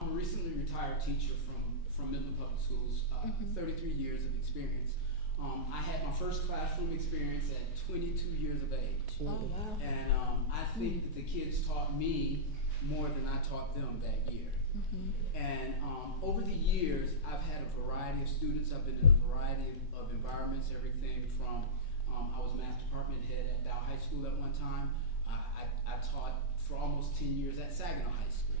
I'm a recently retired teacher from Midland Public Schools, 33 years of experience. I had my first classroom experience at 22 years of age. Oh, wow. And I think that the kids taught me more than I taught them that year. And over the years, I've had a variety of students. I've been in a variety of environments, everything from, I was math department head at Dow High School at one time. I taught for almost 10 years at Saginaw High School.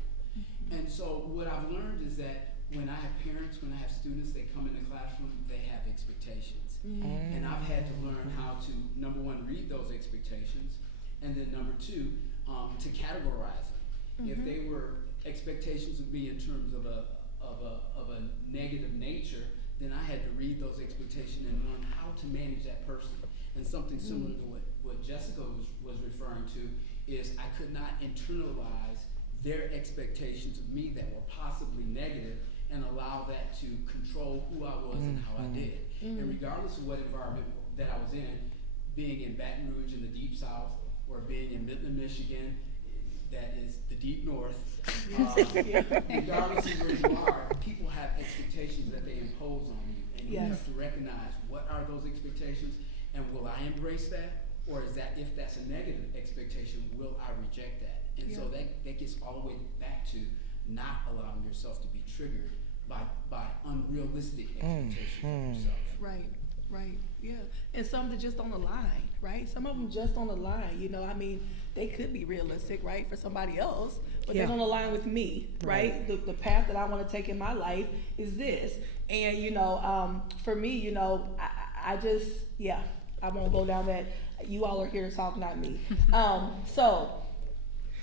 And so what I've learned is that when I have parents, when I have students, they come in the classroom, they have expectations. And I've had to learn how to, number one, read those expectations, and then number two, to categorize them. If they were expectations of me in terms of a negative nature, then I had to read those expectations and learn how to manage that person. And something similar to what Jessica was referring to is I could not internalize their expectations of me that were possibly negative and allow that to control who I was and how I did. And regardless of what environment that I was in, being in Baton Rouge in the Deep South or being in Midland, Michigan, that is the Deep North, regardless of where you are, people have expectations that they impose on you. And you have to recognize what are those expectations and will I embrace that? Or is that, if that's a negative expectation, will I reject that? And so that gets all the way back to not allowing yourself to be triggered by unrealistic expectations of yourself. Right, yeah. And some that just on the line, right? Some of them just on the line, you know, I mean, they could be realistic, right, for somebody else, but they're on the line with me, right? The path that I want to take in my life is this. And, you know, for me, you know, I just, I won't go down that. You all are here to talk, not me. So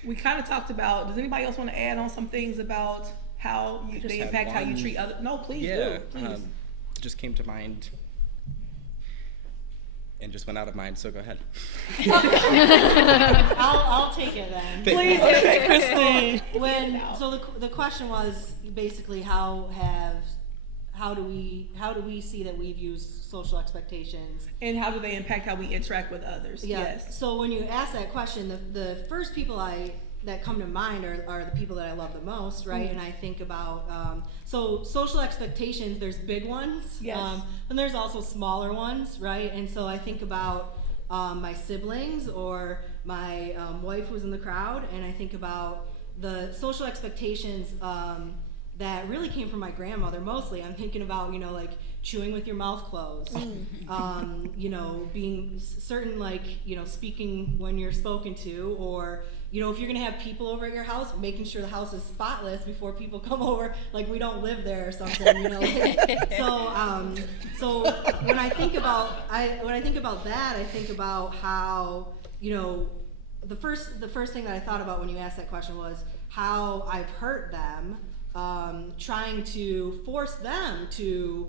we kind of talked about, does anybody else want to add on some things about how they impact how you treat others? No, please do. Please. It just came to mind and just went out of mind, so go ahead. I'll take it then. Please, Christine. So the question was basically how do we see that we've used social expectations, and how do they impact how we interact with others? Yes. So when you ask that question, the first people that come to mind are the people that I love the most, right? And I think about so social expectations. There's big ones, and there's also smaller ones, right? And so I think about my siblings or my wife who's in the crowd, and I think about the social expectations that really came from my grandmother mostly. I'm thinking about, you know, like chewing with your mouth closed, you know, being certain, like, you know, speaking when you're spoken to, or, you know, if you're gonna have people over at your house, making sure the house is spotless before people come over, like we don't live there or something, you know. So when I think about that, I think about how, you know, the first thing that I thought about when you asked that question was how I've hurt them, trying to force them to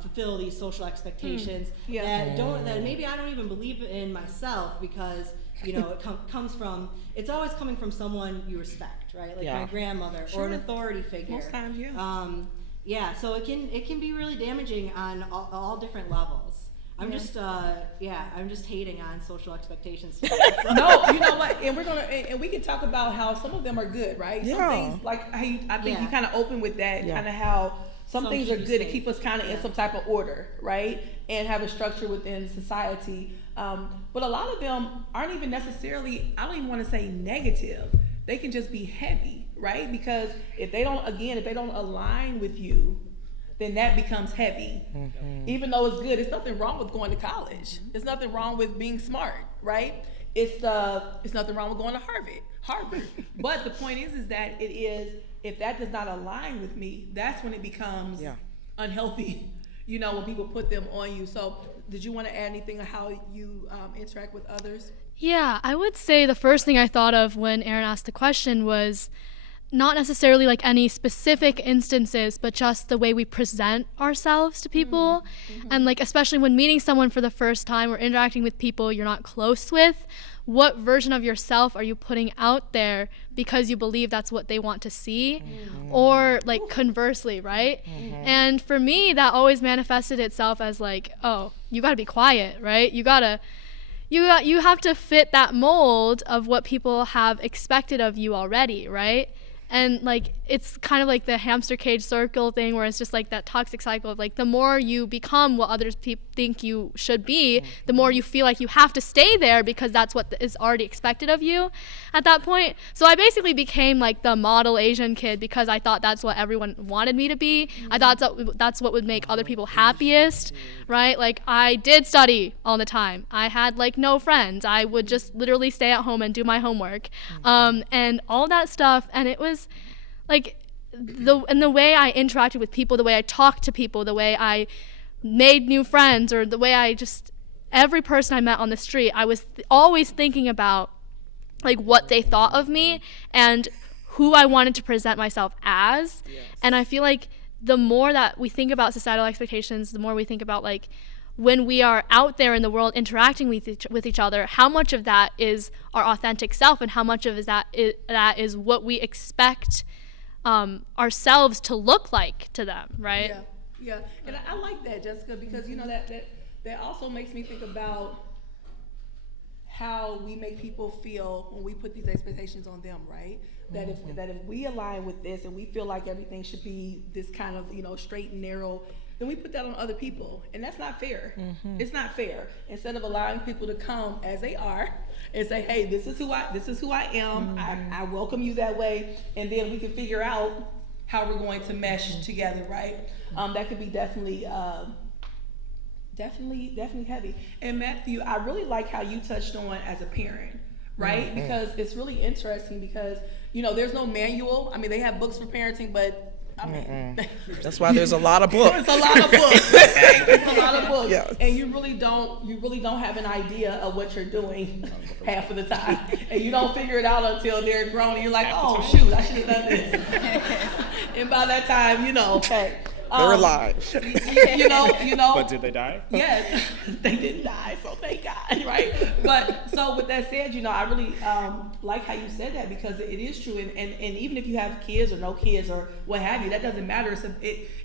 fulfill these social expectations that maybe I don't even believe in myself, because, you know, it comes from, it's always coming from someone you respect, right? Like my grandmother or an authority figure. Most times, so it can be really damaging on all different levels. I'm just hating on social expectations today, so. No, you know what? And we can talk about how some of them are good, right? Yeah. Some things, like I think you kind of open with that, kind of how some things are good to keep us kind of in some type of order, right? And have a structure within society. But a lot of them aren't even necessarily, I don't even want to say negative. They can just be heavy, right? Because if they don't align with you, then that becomes heavy. Even though it's good, it's nothing wrong with going to college. There's nothing wrong with being smart, right? It's nothing wrong with going to Harvard. But the point is that if that does not align with me, that's when it becomes unhealthy, you know, when people put them on you. So did you want to add anything on how you interact with others? Yeah, I would say the first thing I thought of when Aaron asked the question was not necessarily like any specific instances, but just the way we present ourselves to people. And like, especially when meeting someone for the first time or interacting with people you're not close with, what version of yourself are you putting out there because you believe that's what they want to see? Or like conversely, right? And for me, that always manifested itself as like, oh, you gotta be quiet, right? You have to fit that mold of what people have expected of you already, right? And like it's kind of like the hamster cage circle thing, where it's just like that toxic cycle of like the more you become what others think you should be, the more you feel like you have to stay there because that's what is already expected of you at that point. So I basically became like the model Asian kid because I thought that's what everyone wanted me to be. I thought that's what would make other people happiest, right? Like I did study all the time. I had like no friends. I would just literally stay at home and do my homework, and all that stuff. And it was like the way I interacted with people, the way I talked to people, the way I made new friends, or the way I just, every person I met on the street, I was always thinking about like what they thought of me and who I wanted to present myself as. And I feel like the more that we think about societal expectations, the more we think about like when we are out there in the world interacting with each other, how much of that is our authentic self and how much of that is what we expect ourselves to look like to them, right? Yeah, and I like that, Jessica, because you know that also makes me think about how we make people feel when we put these expectations on them, right? That if we align with this and we feel like everything should be this kind of, you know, straight and narrow, then we put that on other people, and that's not fair. It's not fair. Instead of allowing people to come as they are and say, hey, this is who I am. I welcome you that way, and then we can figure out how we're going to mesh together, right? That could be definitely heavy. And Matthew, I really like how you touched on as a parent, right? Because it's really interesting because, you know, there's no manual. I mean, they have books for parenting, but I mean, that's why there's a lot of books. It's a lot of books. It's a lot of books. Yes. And you really don't have an idea of what you're doing half of the time. And you don't figure it out until they're grown and you're like, oh shoot, I should have done this. And by that time, you know, they're alive. You know. But did they die? Yes, they didn't die, so thank God, right? But so with that said, you know, I really like how you said that because it is true, and even if you have kids or no kids or what have you, that doesn't matter.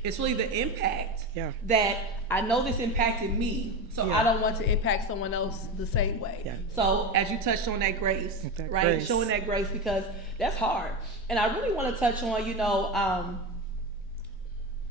It's really the impact that I know this impacted me, so I don't want to impact someone else the same way. Yeah. So as you touched on that grace, right? Showing that grace because that's hard, and I really want to touch on, you know,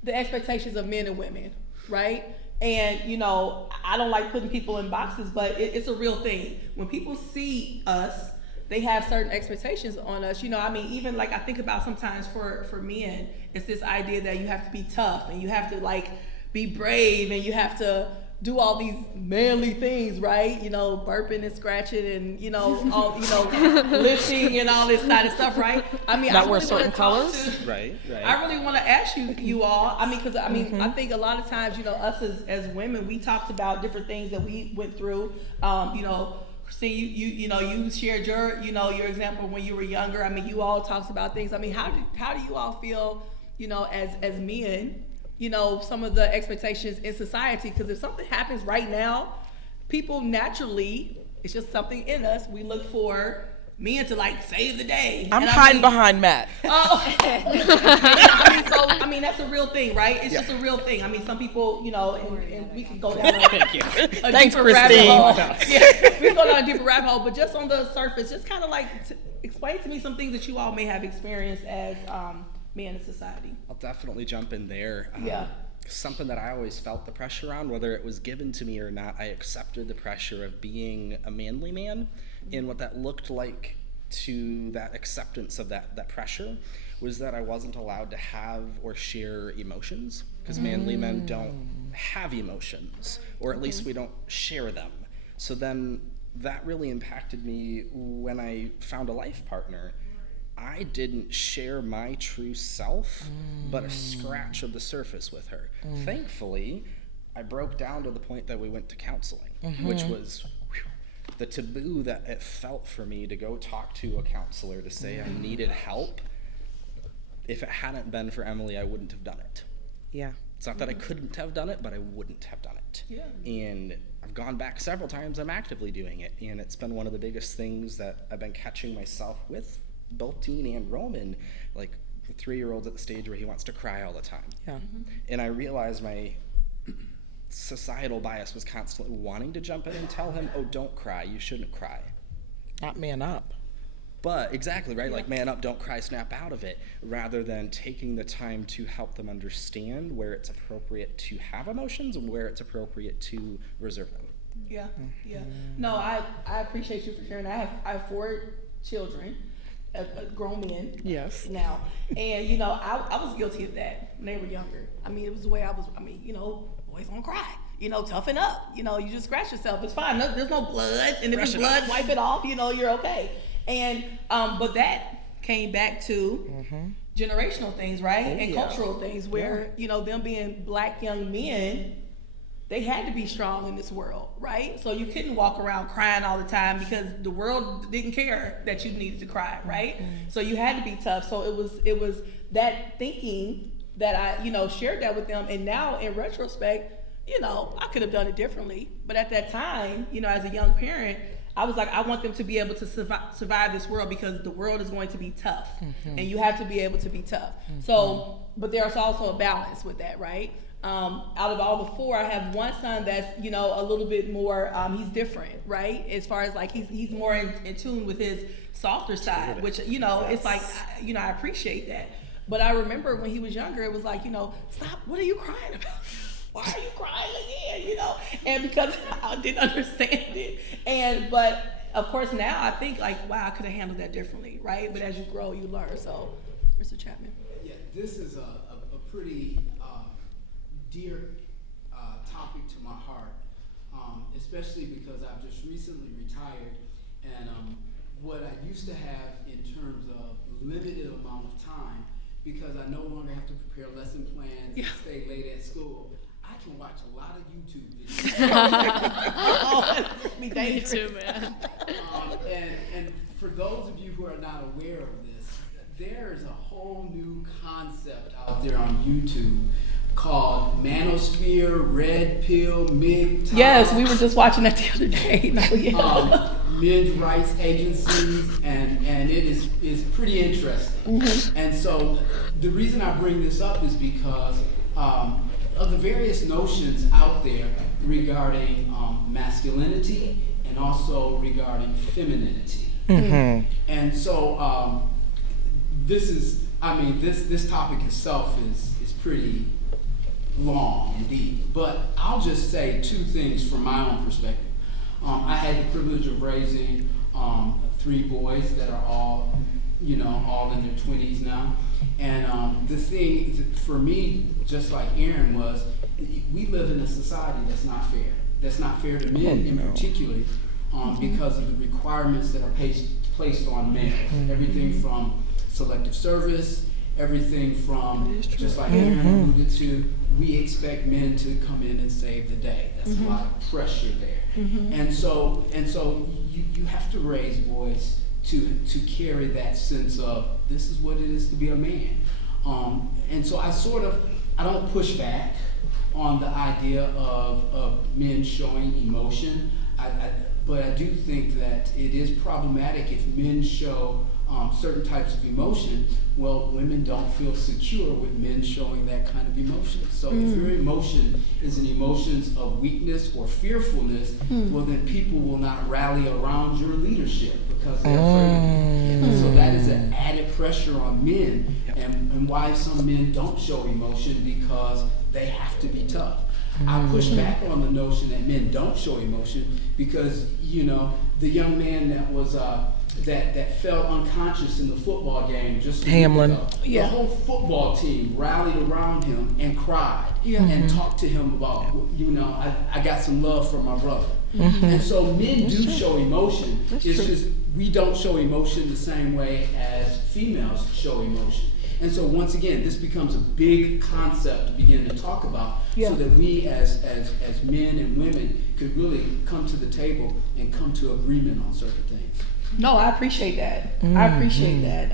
the expectations of men and women, right? And, you know, I don't like putting people in boxes, but it's a real thing. When people see us, they have certain expectations on us. You know, I mean, even like I think about sometimes for men, it's this idea that you have to be tough and you have to like be brave and you have to do all these manly things, right? You know, burping and scratching and, you know, all, you know, lifting and all this kind of stuff, right? I mean, not wear certain colors. Right. I really want to ask you all, I mean, because I mean, I think a lot of times, you know, us as women, we talked about different things that we went through. You know, Christine, you know, you shared your example when you were younger. I mean, you all talked about things. I mean, how do you all feel, you know, as men? You know, some of the expectations in society, because if something happens right now, people naturally, it's just something in us, we look for men to like save the day. I'm hiding behind Matt. Oh, I mean, that's a real thing, right? It's just a real thing. I mean, some people, you know, and we can go down a Thanks, deeper Christine. rabbit hole. Yeah, we can go down a deeper rabbit hole, but just on the surface, just kind of like explain to me some things that you all may have experienced as men in society. I'll definitely jump in there. Something that I always felt the pressure on, whether it was given to me or not, I accepted the pressure of being a manly man, and what that looked like to that acceptance of that pressure was that I wasn't allowed to have or share emotions, because manly men don't have emotions, or at least we don't share them. So then that really impacted me when I found a life partner. I didn't share my true self, but a scratch of the surface with her. Thankfully, I broke down to the point that we went to counseling, which was the taboo that it felt for me to go talk to a counselor to say I needed help. If it hadn't been for Emily, I wouldn't have done it. Yeah. It's not that I couldn't have done it, but I wouldn't have done it. Yeah. And I've gone back several times. I'm actively doing it, and it's been one of the biggest things that I've been catching myself with, both Dean and Roman. Like, the 3-year-old's at the stage where he wants to cry all the time. Yeah. And I realized my societal bias was constantly wanting to jump in and tell him, oh, don't cry, you shouldn't cry. Not man up. But exactly, right? Like, man up, don't cry, snap out of it, rather than taking the time to help them understand where it's appropriate to have emotions and where it's appropriate to reserve them. Yeah, yeah. No, I appreciate you for sharing that. I have 4 children, grown men. Yes. Now, and you know, I was guilty of that when they were younger. I mean, it was the way I was. I mean, you know, boys don't cry. You know, toughen up. You know, you just scratch yourself. It's fine. There's no blood, and if it's blood, wipe it off. You know, you're okay. And but that came back to generational things, right? And cultural things where, you know, them being black young men, they had to be strong in this world, right? So you couldn't walk around crying all the time because the world didn't care that you needed to cry, right? So you had to be tough. So it was that thinking that I, you know, shared that with them. And now in retrospect, you know, I could have done it differently. But at that time, you know, as a young parent, I was like, I want them to be able to survive this world because the world is going to be tough. And you have to be able to be tough. So, but there's also a balance with that, right? Out of all the 4, I have one son that's, you know, a little bit more, he's different, right? As far as like, he's more in tune with his softer side, which, you know, it's like, you know, I appreciate that. But I remember when he was younger, it was like, you know, stop, what are you crying about? Why are you crying again, you know? And because I didn't understand it. But of course now I think like, wow, I could have handled that differently, right? But as you grow, you learn. So, Mr. Chapman. Yeah, this is a pretty dear topic to my heart, especially because I've just recently retired, and what I used to have in terms of limited amount of time, because I no longer have to prepare lesson plans and stay late at school, I can watch a lot of YouTube videos. Me too, man. And for those of you who are not aware of this, there's a whole new concept out there on YouTube called manosphere, red pill, MGTOW. Yes, we were just watching that the other day. Men's rights agencies, and it is pretty interesting. And so the reason I bring this up is because of the various notions out there regarding masculinity and also regarding femininity. And so this topic itself is pretty long and deep, but I'll just say 2 things from my own perspective. I had the privilege of raising 3 boys that are all in their 20s now. And the thing for me, just like Aaron was, we live in a society that's not fair. That's not fair to men in particular, because of the requirements that are placed on men. Everything from selective service, everything from, just like Aaron alluded to, we expect men to come in and save the day. That's a lot of pressure there. And so you have to raise boys to carry that sense of this is what it is to be a man. And so I don't push back on the idea of men showing emotion, but I do think that it is problematic if men show certain types of emotion. Well, women don't feel secure with men showing that kind of emotion. So if your emotion is an emotion of weakness or fearfulness, well then people will not rally around your leadership because they're afraid of you. And so that is an added pressure on men, and why some men don't show emotion, because they have to be tough. I push back on the notion that men don't show emotion because, the young man that was that fell unconscious in the football game just a week ago, the whole football team rallied around him and cried and talked to him about, I got some love for my brother. And so men do show emotion. It's just we don't show emotion the same way as females show emotion. And so once again, this becomes a big concept to begin to talk about, so that we as men and women could really come to the table and come to agreement on certain things. No, I appreciate that. I appreciate that.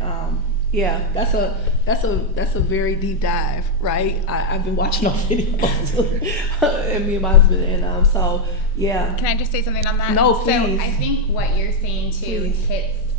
That's a very deep dive, right? I've been watching those videos, and me and my husband, and so yeah. Can I just say something on that? No, please. So I think what you're saying too hits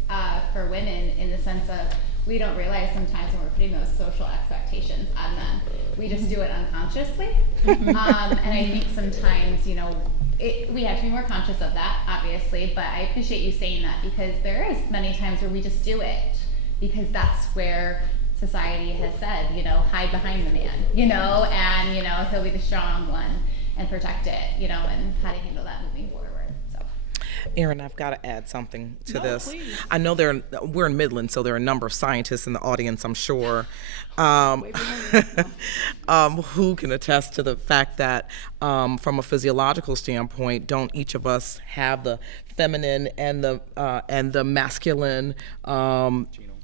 for women in the sense of we don't realize sometimes when we're putting those social expectations on them, we just do it unconsciously. And I think sometimes, we have to be more conscious of that, obviously, but I appreciate you saying that, because there is many times where we just do it because that's where society has said, you know, hide behind the man, you know, and, you know, he'll be the strong one and protect it, you know, and how to handle that moving forward. So, Erin, I've got to add something to this. Please. I know we're in Midland, so there are a number of scientists in the audience, I'm sure, who can attest to the fact that from a physiological standpoint, don't each of us have the feminine and the masculine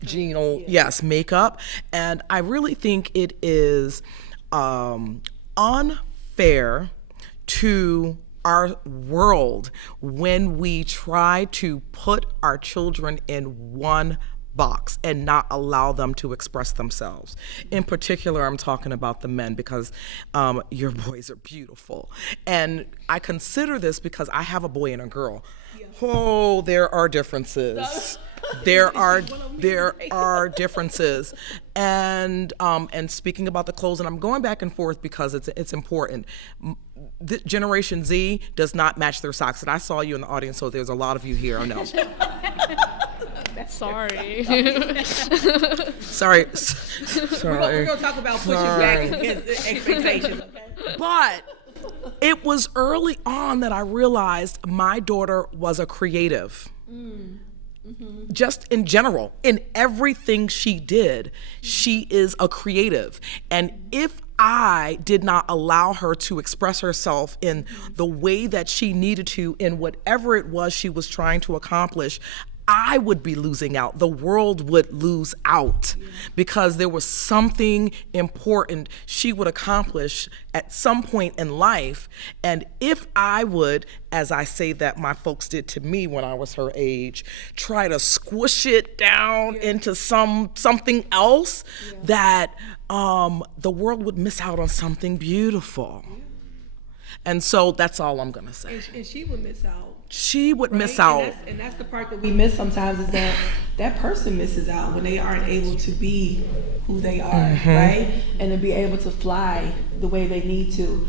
genal makeup? And I really think it is unfair to our world when we try to put our children in one box and not allow them to express themselves. In particular, I'm talking about the men, because your boys are beautiful. And I consider this because I have a boy and a girl. Oh, there are differences. There are differences, and speaking about the clothes, and I'm going back and forth because it's important. Generation Z does not match their socks, and I saw you in the audience, so there's a lot of you here. I know. Sorry. Sorry. We're gonna talk about pushing back against expectations, okay? But it was early on that I realized my daughter was a creative. Just in general, in everything she did, she is a creative. And if I did not allow her to express herself in the way that she needed to, in whatever it was she was trying to accomplish, I would be losing out. The world would lose out, because there was something important she would accomplish at some point in life. And if I would, as I say that my folks did to me when I was her age, try to squish it down into something else, that the world would miss out on something beautiful. And so that's all I'm gonna say. And she would miss out. She would miss out. And that's the part that we miss sometimes, is that person misses out when they aren't able to be who they are, right? And to be able to fly the way they need to,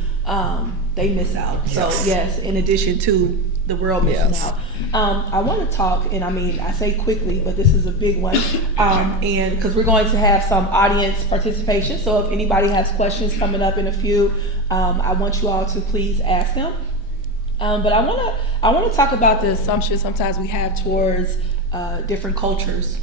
they miss out. So yes, in addition to the world missing out. I want to talk, and I mean, I say quickly, but this is a big one, and because we're going to have some audience participation, so if anybody has questions coming up in a few, I want you all to please ask them. But I want to talk about the assumptions sometimes we have towards different cultures,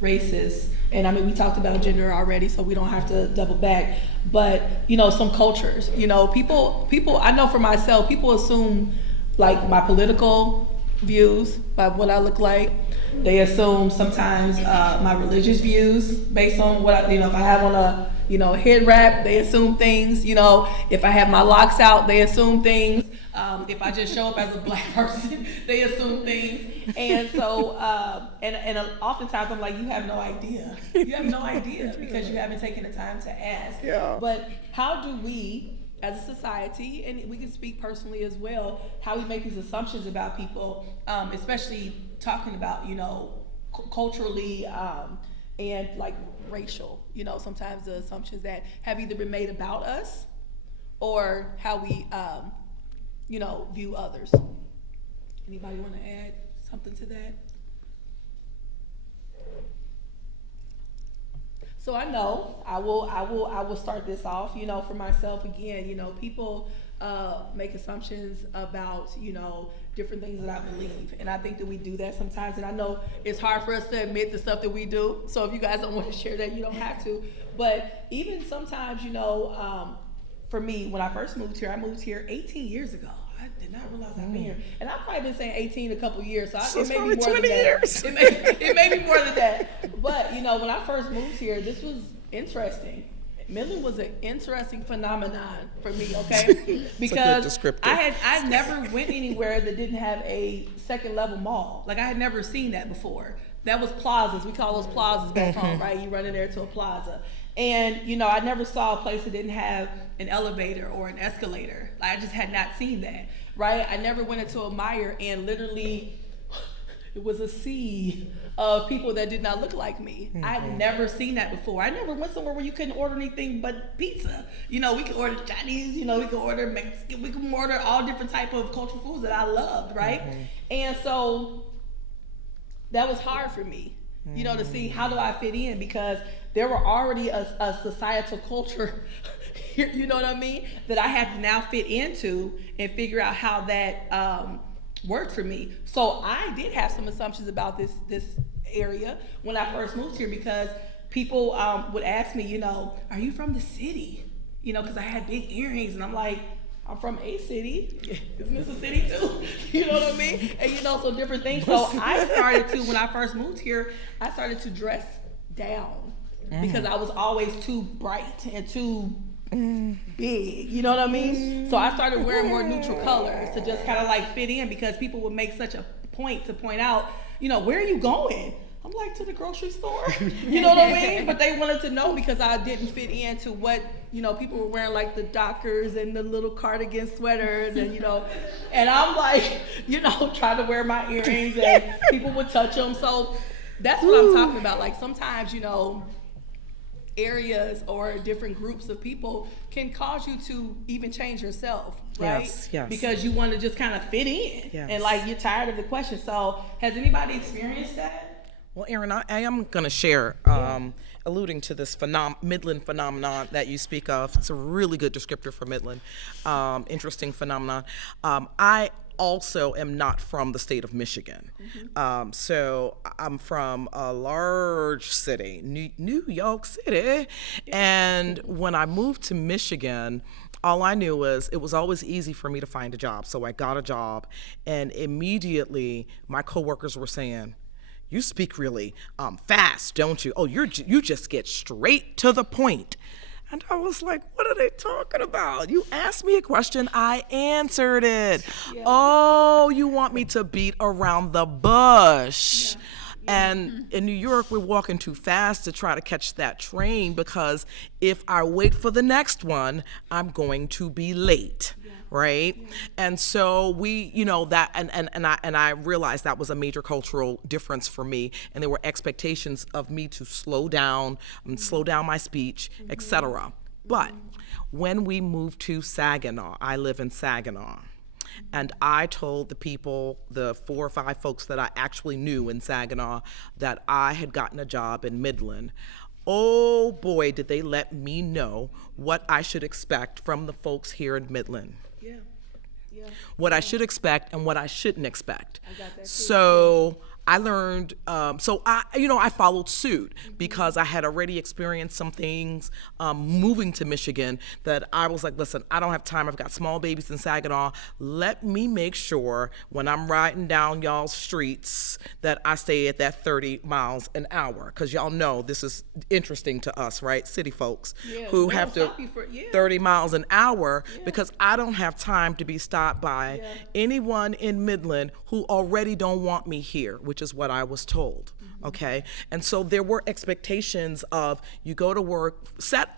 races, and I mean, we talked about gender already, so we don't have to double back. But you know, some cultures, you know, people. I know for myself, people assume like my political views by what I look like. They assume sometimes my religious views based on what if I have on a head wrap, they assume things. You know, if I have my locks out, they assume things. If I just show up as a black person, they assume things. And so, and oftentimes I'm like, you have no idea. You have no idea because you haven't taken the time to ask. Yeah. But how do we, as a society, and we can speak personally as well, how we make these assumptions about people, especially talking about, culturally and like racial, sometimes the assumptions that have either been made about us or how we, view others. Anybody want to add something to that? So I know I will start this off. For myself again. People make assumptions about different things that I believe, and I think that we do that sometimes. And I know it's hard for us to admit the stuff that we do. So if you guys don't want to share that, you don't have to. But even sometimes, for me, when I first moved here, I moved here 18 years ago. I did not realize I've been here, and I've probably been saying 18 a couple years, so it may be more 20 than that. years. It may be more than that. But when I first moved here, this was interesting. Midland was an interesting phenomenon for me, okay? Because I never went anywhere that didn't have a second level mall. Like I had never seen that before. That was plazas. We call those plazas back home, right? You run in there to a plaza. And, I never saw a place that didn't have an elevator or an escalator. Like, I just had not seen that, right? I never went into a Meijer and literally it was a sea of people that did not look like me. I'd never seen that before. I never went somewhere where you couldn't order anything but pizza. You know, we could order Chinese, you know, we could order Mexican, we could order all different type of cultural foods that I loved, right? And so that was hard for me, you know, to see how do I fit in, because there were already a societal culture, you know what I mean, that I had to now fit into and figure out how that worked for me. So I did have some assumptions about this area when I first moved here, because people would ask me, you know, are you from the city? You know, because I had big earrings, and I'm like, I'm from a city. Isn't this a city too? You know what I mean? And you know, so different things. So I started to, when I first moved here, I started to dress down because I was always too bright and too big, you know what I mean? So I started wearing more neutral colors to just kind of like fit in, because people would make such a point to point out, you know, where are you going? I'm like, to the grocery store, you know what I mean? But they wanted to know, because I didn't fit into what, you know, people were wearing, like the Dockers and the little cardigan sweaters, and you know, and I'm like, you know, trying to wear my earrings, and people would touch them. So that's what I'm talking about. Like sometimes, you know, areas or different groups of people can cause you to even change yourself, right? Yes. Because you want to just kind of fit in, and like you're tired of the question. So has anybody experienced that? Well, Erin, I am going to share, alluding to this Midland phenomenon that you speak of. It's a really good descriptor for Midland. Interesting phenomenon. I also am not from the state of Michigan. So I'm from a large city, New York City. And when I moved to Michigan, all I knew was it was always easy for me to find a job. So I got a job, and immediately my coworkers were saying, you speak really fast, don't you? Oh, you just get straight to the point. And I was like, what are they talking about? You asked me a question, I answered it. Yeah. Oh, you want me to beat around the bush. Yeah. And in New York, we're walking too fast to try to catch that train, because if I wait for the next one, I'm going to be late. Right? And so we, you know, that, and I realized that was a major cultural difference for me. And there were expectations of me to slow down my speech, etc. But when we moved to Saginaw, I live in Saginaw, and I told the people, the 4 or 5 folks that I actually knew in Saginaw, that I had gotten a job in Midland. Oh boy, did they let me know what I should expect from the folks here in Midland. What I should expect and what I shouldn't expect. So I learned, I followed suit, because I had already experienced some things moving to Michigan that I was like, listen, I don't have time. I've got small babies in Saginaw. Let me make sure when I'm riding down y'all's streets that I stay at that 30 miles an hour. Because y'all know this is interesting to us, right? City folks who have to 30 miles an hour, because I don't have time to be stopped by anyone in Midland who already don't want me here, which is what I was told, okay? And so there were expectations of, you go to work, set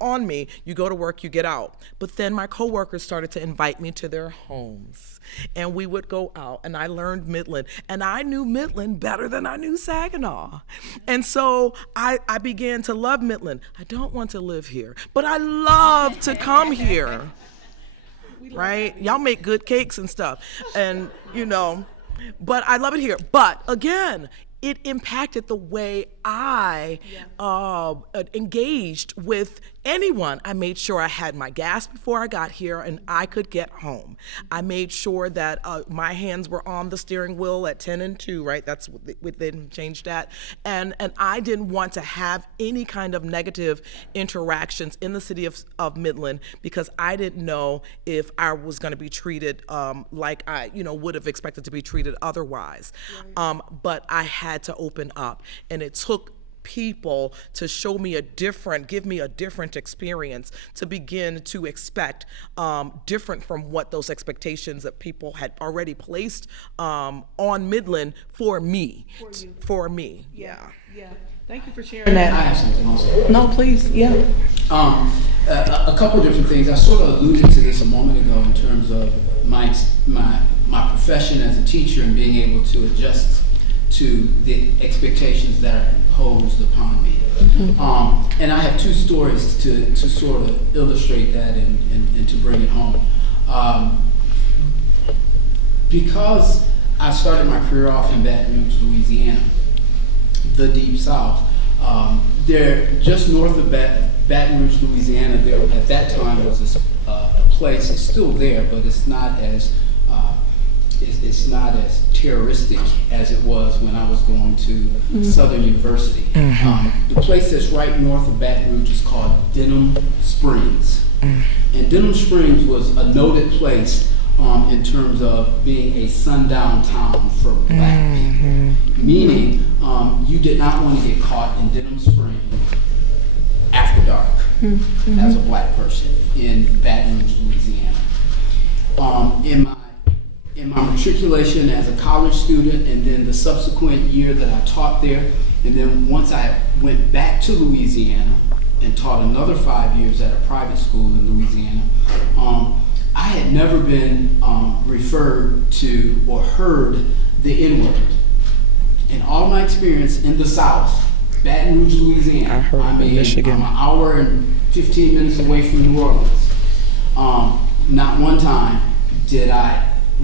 on me, you go to work, you get out. But then my coworkers started to invite me to their homes, and we would go out, and I learned Midland, and I knew Midland better than I knew Saginaw. And so I began to love Midland. I don't want to live here, but I love to come here, right? Y'all make good cakes and stuff, and you know, but I love it here. But again, it impacted the way I engaged with anyone. I made sure I had my gas before I got here and I could get home. I made sure that my hands were on the steering wheel at 10 and 2, right? That's what they didn't change that. And I didn't want to have any kind of negative interactions in the city of Midland, because I didn't know if I was going to be treated like I would have expected to be treated otherwise. Right. But I had to open up, and it took people to give me a different experience, to begin to expect different from what those expectations that people had already placed on Midland for me. For me. Yeah. Thank you for sharing that. I have something also. No, please. Yeah. A couple of different things. I sort of alluded to this a moment ago in terms of my profession as a teacher and being able to adjust to the expectations that are imposed upon me. And I have two stories to sort of illustrate that and to bring it home. Because I started my career off in Baton Rouge, Louisiana, the Deep South. There, just north of Baton Rouge, Louisiana, there at that time was a place. It's still there, but it's not as terroristic as it was when I was going to Southern University. The place that's right north of Baton Rouge is called Denham Springs, and Denham Springs was a noted place in terms of being a sundown town for black people, meaning you did not want to get caught in Denham Springs after dark as a black person in Baton Rouge, Louisiana. In my matriculation as a college student, and then the subsequent year that I taught there, and then once I went back to Louisiana and taught another 5 years at a private school in Louisiana, I had never been referred to or heard the N-word. In all my experience in the South, Baton Rouge, Louisiana, Michigan. I'm an hour and 15 minutes away from New Orleans. Not one time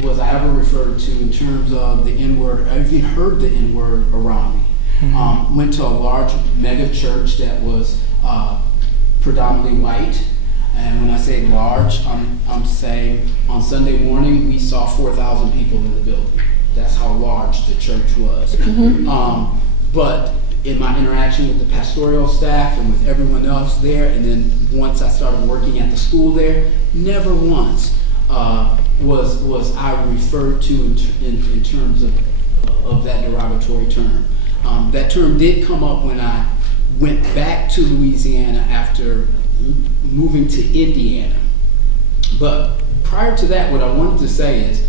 was I ever referred to in terms of the N-word, or even heard the N-word around me. Went to a large mega church that was predominantly white. And when I say large, I'm saying on Sunday morning, we saw 4,000 people in the building. That's how large the church was. But in my interaction with the pastoral staff and with everyone else there, and then once I started working at the school there, never once was I referred to in terms of that derogatory term. That term did come up when I went back to Louisiana after moving to Indiana. But prior to that, what I wanted to say is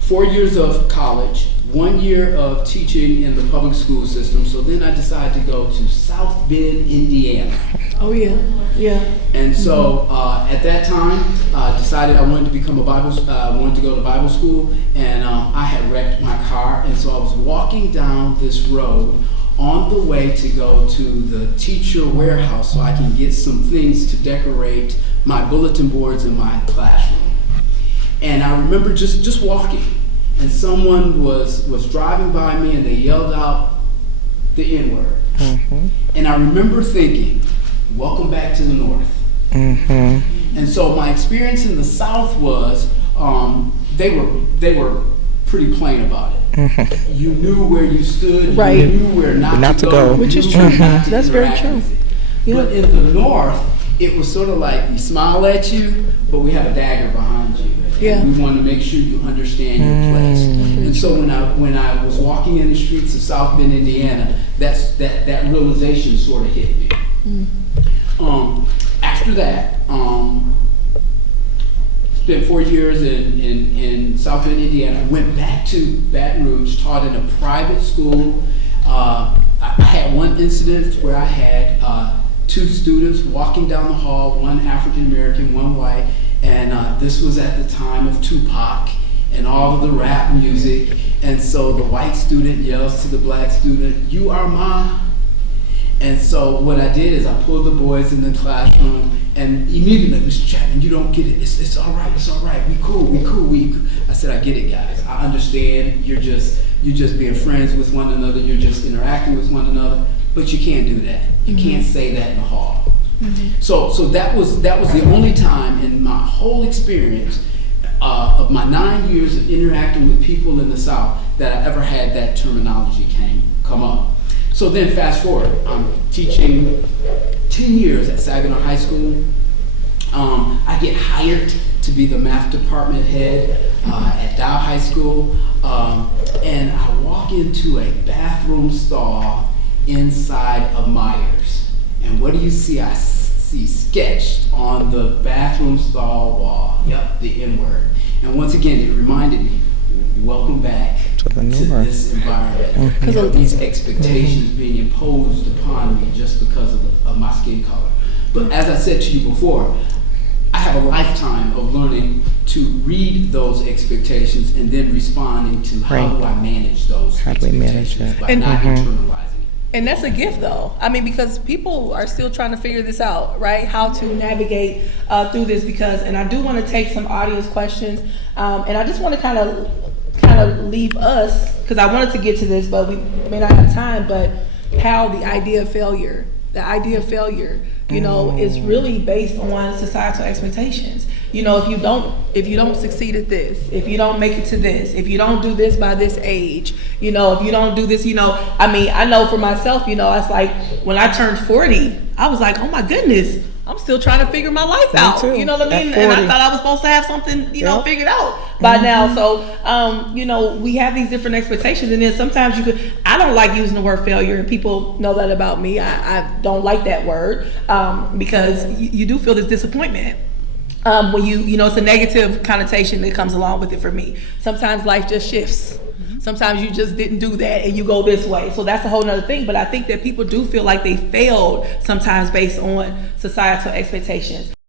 4 years of college, 1 year of teaching in the public school system. So then I decided to go to South Bend, Indiana. Oh yeah, yeah. And so at that time, I decided I wanted to become wanted to go to Bible school, and I had wrecked my car, and so I was walking down this road on the way to go to the teacher warehouse so I can get some things to decorate my bulletin boards in my classroom. And I remember just walking, and someone was driving by me, and they yelled out the N-word. And I remember thinking, welcome back to the North. And so my experience in the South was they were pretty plain about it. You knew where you stood, Right. you knew where not to go. Which is you true. knew not to That's very interact true. with it. Yeah. But in the North, it was sort of like we smile at you, but we have a dagger behind you. Yeah. We want to make sure you understand your place. And so when I was walking in the streets of South Bend, Indiana, that realization sort of hit me. After that, spent 4 years in South Bend, Indiana. Went back to Baton Rouge, taught in a private school. I had one incident where I had 2 students walking down the hall, one African American, one white, and this was at the time of Tupac and all of the rap music. And so the white student yells to the black student, "You are ma." And so what I did is I pulled the boys in the classroom, and immediately, "Mr. Chapman, you don't get it. It's all right. It's all right. We cool. I said, "I get it, guys. I understand. You're just being friends with one another. You're just interacting with one another. But you can't do that. You can't say that in the hall." So that was the only time in my whole experience of my 9 years of interacting with people in the South that I ever had that terminology come up. So then fast forward, I'm teaching 10 years at Saginaw High School. I get hired to be the math department head at Dow High School. And I walk into a bathroom stall inside of Myers. And what do you see? I see sketched on the bathroom stall wall. Yep, the N-word. And once again, it reminded me, welcome back to this environment. Because of these expectations being imposed upon me just because of my skin color. But as I said to you before, I have a lifetime of learning to read those expectations and then responding to how do I manage those expectations by not internalizing it. And that's a gift, though. I mean, because people are still trying to figure this out, right? How to navigate through this. Because, and I do want to take some audience questions, and I just want to kind of leave us, because I wanted to get to this, but we may not have time. But how the idea of failure, you know, is really based on societal expectations. You know, if you don't succeed at this, if you don't make it to this, if you don't do this by this age, you know, if you don't do this, you know, I mean, I know for myself, you know, it's like when I turned 40, I was like, oh my goodness, I'm still trying to figure my life out. Too. You know what I mean? And I thought I was supposed to have something, you know, figured out by now. So, you know, we have these different expectations, and then sometimes I don't like using the word failure, and people know that about me. I don't like that word because you do feel this disappointment. When you know, it's a negative connotation that comes along with it for me. Sometimes life just shifts. Sometimes you just didn't do that and you go this way. So that's a whole nother thing. But I think that people do feel like they failed sometimes based on societal expectations.